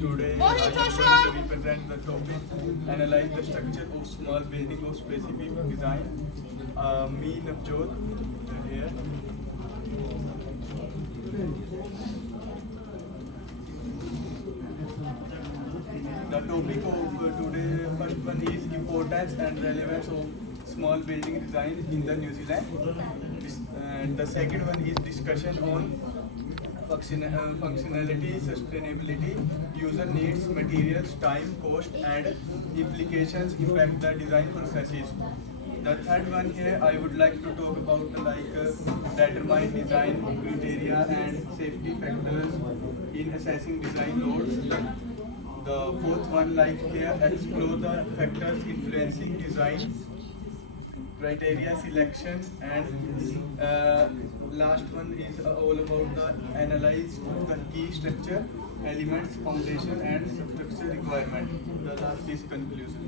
Today I am going to represent the topic, analyze the structure of small building of specific design. Me, Navjot, here. The topic of today, first one is importance and relevance of small building design in the New Zealand. And the second one is discussion on functionality, sustainability, user needs, materials, time, cost, and implications impact the design processes. The third one here, I would like to talk about determine design criteria and safety factors in assessing design loads. The fourth one, like here, explore the factors influencing design criteria selection, and last one is all about the analyze of the key structure elements, foundation, and structure requirement. The last is conclusion.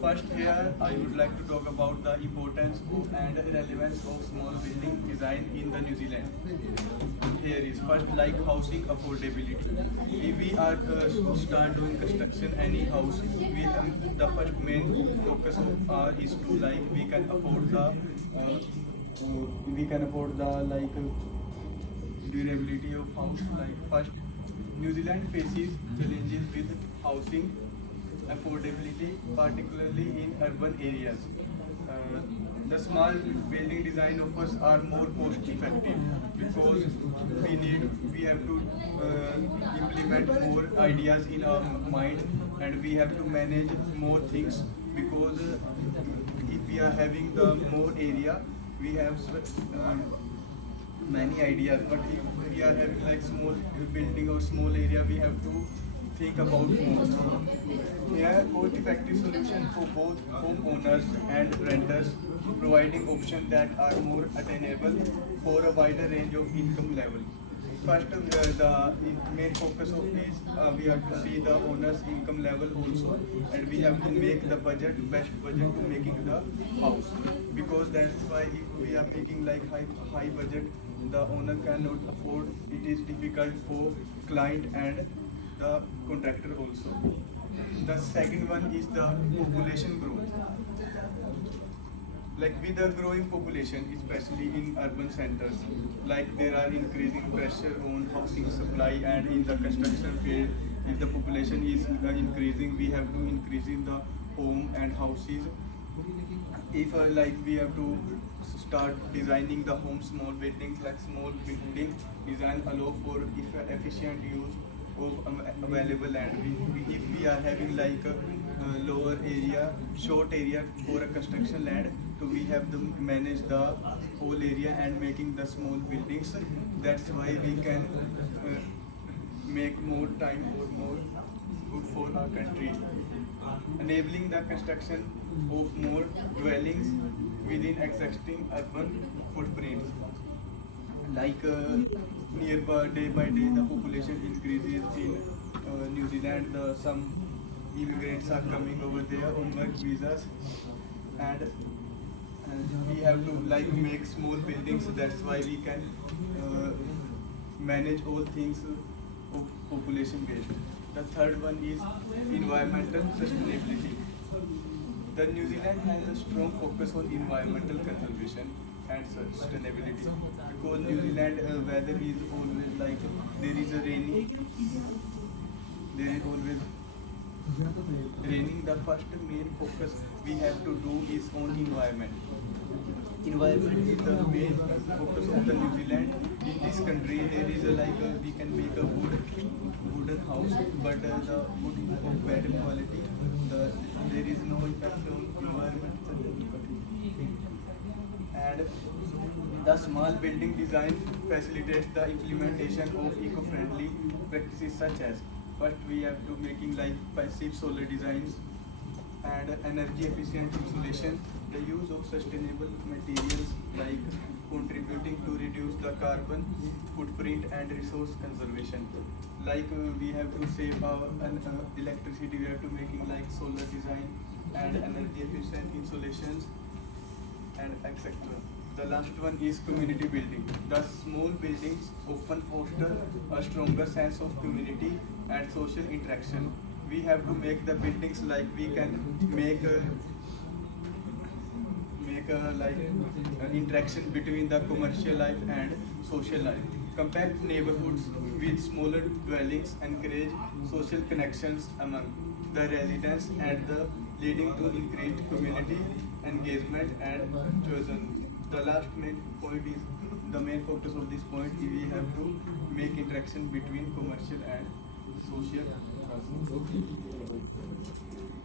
First here, I would like to talk about the importance and relevance of small building design in the New Zealand. Here is first, like housing affordability. If we are start doing construction any house, the first main focus of is to like we can afford the durability of house. Like first, New Zealand faces challenges with housing affordability, particularly in urban areas. The small building design offers are more cost effective because we have to implement more ideas in our mind, and we have to manage more things because if we are having the more area, we have many ideas, but if we are having like small building or small area, we have to think about more. Here, cost-effective solution for both homeowners and renters, providing options that are more attainable for a wider range of income level. First, the main focus of is we have to see the owner's income level also, and we have to make the best budget to making the house, because that's why if we are making like high budget, the owner cannot afford. It is difficult for client and the contractor also. The second one is the population growth. Like with the growing population, especially in urban centers, like there are increasing pressure on housing supply, and in the construction field, if the population is increasing, we have to increase in the home and houses. If like we have to start designing the home small buildings, like small building design allow for efficient use of available land. If we are having like a lower area, short area for a construction land, so we have to manage the whole area and making the small buildings. That's why we can make more time or more good for our country, enabling the construction of more dwellings within existing urban footprints. Like nearby, day by day, the population increases in New Zealand. Some immigrants are coming over there on work visas, and we have to like make small buildings. That's why we can manage all things of population based. The third one is environmental sustainability. The New Zealand has a strong focus on environmental conservation and sustainability, because New Zealand weather is always like there is a there is always raining. The first main focus we have to do is on environment. Environment is the main focus of the New Zealand. In this country, there is we can make a wooden house, but the wood is of bad quality. There is no impact on environment. And the small building design facilitates the implementation of eco-friendly practices, such as first we have to making like passive solar designs and energy efficient insulation, the use of sustainable materials like contributing to reduce the carbon footprint and resource conservation. Like we have to save our electricity, we have to making like solar design and energy efficient insulations and etc. The last one is community building. The small buildings often foster a stronger sense of community and social interaction. We have to make the buildings like we can make a like an interaction between the commercial life and social life. Compact neighborhoods with smaller dwellings encourage social connections among the residents and the leading to increased community engagement and chosen. The last main point is the main focus of this point is we have to make interaction between commercial and social.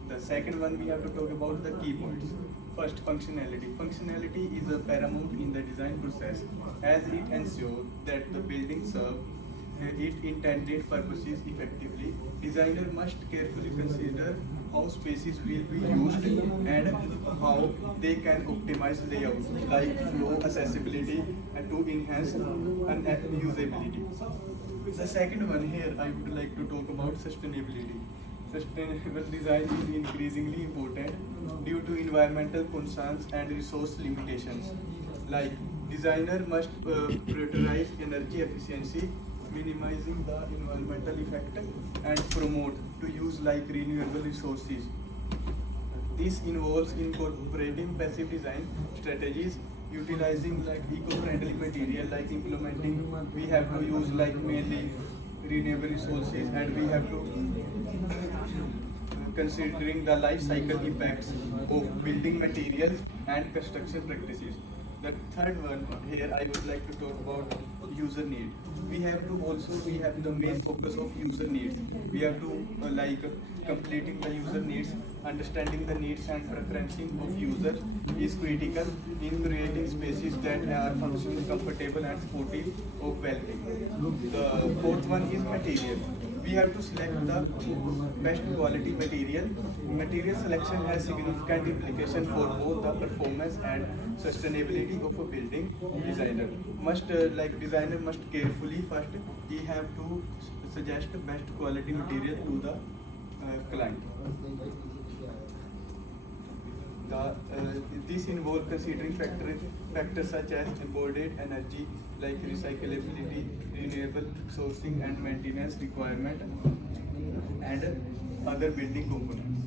The second one we have to talk about the key points. First, functionality. Functionality is a paramount in the design process as it ensures that the building serves its intended purposes effectively. Designer must carefully consider how spaces will be used and how they can optimize layout like flow accessibility and to enhance usability. The second one here I would like to talk about sustainability. Sustainable design is increasingly important due to environmental concerns and resource limitations. Like designer must prioritize energy efficiency, minimizing the environmental effect, and promote to use like renewable resources. This involves incorporating passive design strategies, utilizing like eco-friendly material, like implementing. We have to use like mainly renewable resources, and we have to considering the life cycle impacts of building materials and construction practices. The third one here I would like to talk about user need. We have the main focus of user needs. We have to completing the user needs, understanding the needs and preferences of users is critical in creating spaces that are functional, comfortable and supportive of well-being. The fourth one is material. We have to select the best quality material. Material selection has significant implication for both the performance and sustainability of a building. Designer must carefully first he have to suggest best quality material to the client. This involves considering factors such as embodied energy, like recyclability, renewable sourcing and maintenance requirement, and other building components.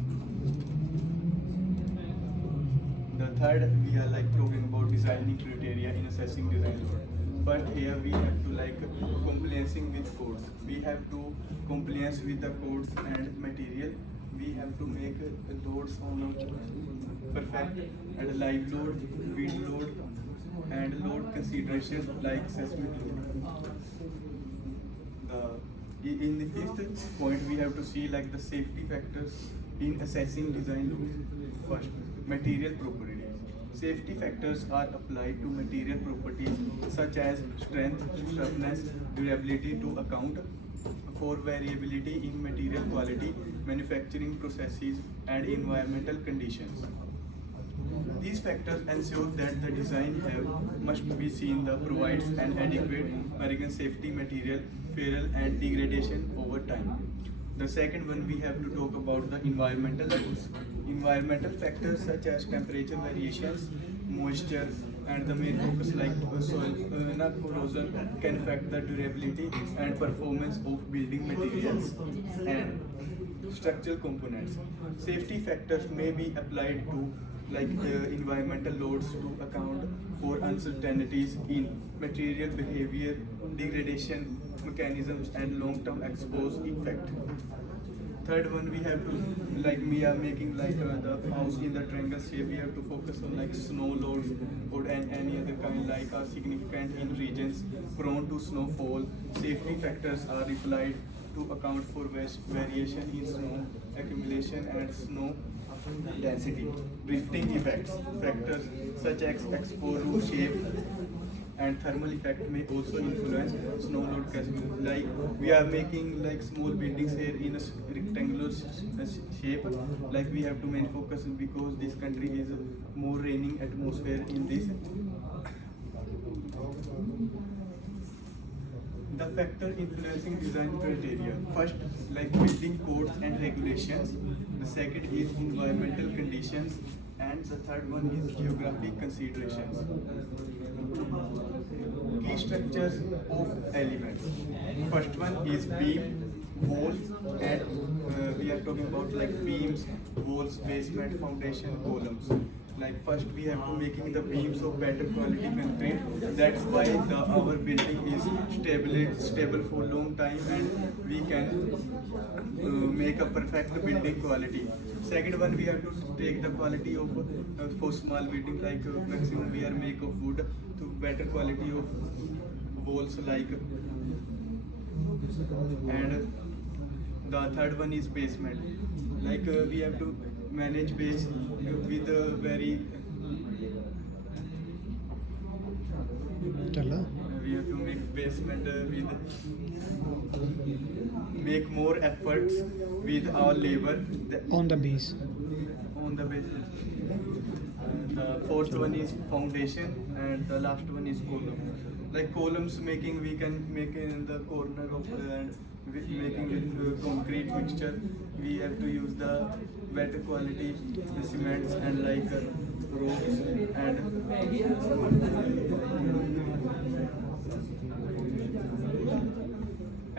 The third, we are like talking about designing criteria in assessing design load. But here we have to like compliancing with codes. We have to compliance with the codes and material. We have to make loads on a perfect and live load, wind load, and load considerations like seismic load. In the fifth point, we have to see like the safety factors in assessing design loads. First, material properties. Safety factors are applied to material properties such as strength, toughness, durability to account for variability in material quality, manufacturing processes, and environmental conditions. These factors ensure that the design must be seen that provides an adequate American safety material, fuel and degradation over time. The second one we have to talk about the environmental loads. Environmental factors such as temperature variations, moisture, and the main focus like soil corrosion can affect the durability and performance of building materials and structural components. Safety factors may be applied to environmental loads to account for uncertainties in material behavior, degradation mechanisms, and long-term exposed effect. Third one we have to we are making the house in the triangle shape. We have to focus on like snow loads or any other kind like are significant in regions prone to snowfall. Safety factors are applied to account for variation in snow accumulation and snow density. Drifting effects factors such as exposure shape and thermal effect may also influence snow load cascade. Like we are making like small buildings here in a rectangular shape. Like we have to main focus because this country is more raining atmosphere in this. The factor influencing design criteria. First, like building codes and regulations. The second is environmental conditions And the third one is geographic considerations. Key structures of elements. First one is beam, wall, and we are talking about like beams, walls, basement, foundation, columns. Like first we have to making the beams of better quality concrete. That's why our building is stable for long time, and we can make a perfect building quality. Second one, we have to take the quality of for small building, like maximum we are make of wood to better quality of walls, like. And the third one is basement, like we have to manage base with a very we have to make basement with make more efforts with our labor on the base. on the basement. The fourth one is foundation, and the last one is column. Like columns making, we can make in the corner of and with making with concrete mixture. We have to use the better quality cements and like ropes and.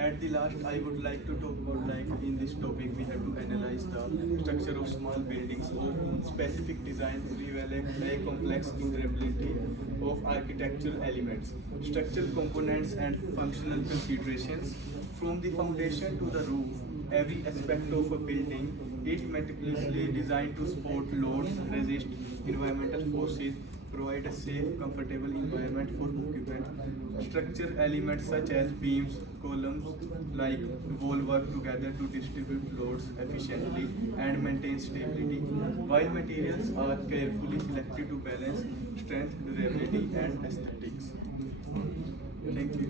At the last, I would like to talk about like in this topic we have to analyze the structure of small buildings of specific design to reveal a complex durability of architectural elements, structural components and functional considerations. From the foundation to the roof, every aspect of a building is meticulously designed to support loads, resist environmental forces, provide a safe, comfortable environment for occupant. Structure elements such as beams, columns, like wall work together to distribute loads efficiently and maintain stability, while materials are carefully selected to balance strength, durability, and aesthetics. Thank you.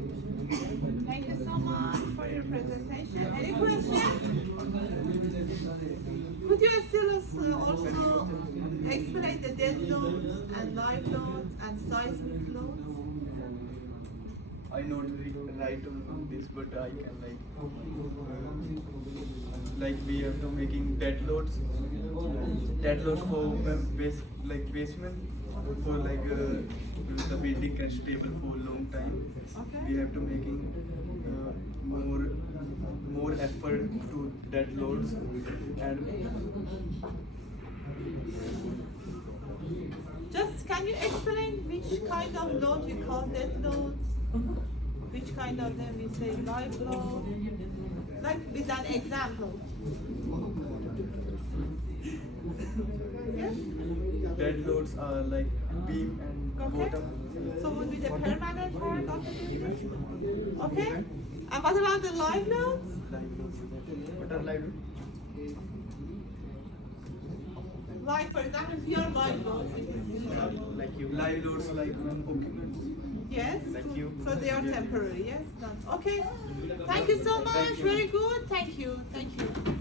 Thank you so much for your presentation. Any questions? Could you still also explain the dead loads and live loads and seismic loads? I not write on this, but I can like we have to making dead loads for base like basement for like the building can stable for a long time. Okay. We have to making more effort to dead loads and. Just can you explain which kind of load you call dead loads? Which kind of them you say live load? Like with an example. Yes? Dead loads are like beam and Okay. bottom. So would be the permanent part of the building? Okay. And what about the live loads? Live loads. What are live loads? Like for example, pure live load. Like you. Live loads like occupants. Yes. Like you. So they are Yeah. temporary. Yes. Done. Okay. Thank you so much. Thank you. Very good. Thank you. Thank you.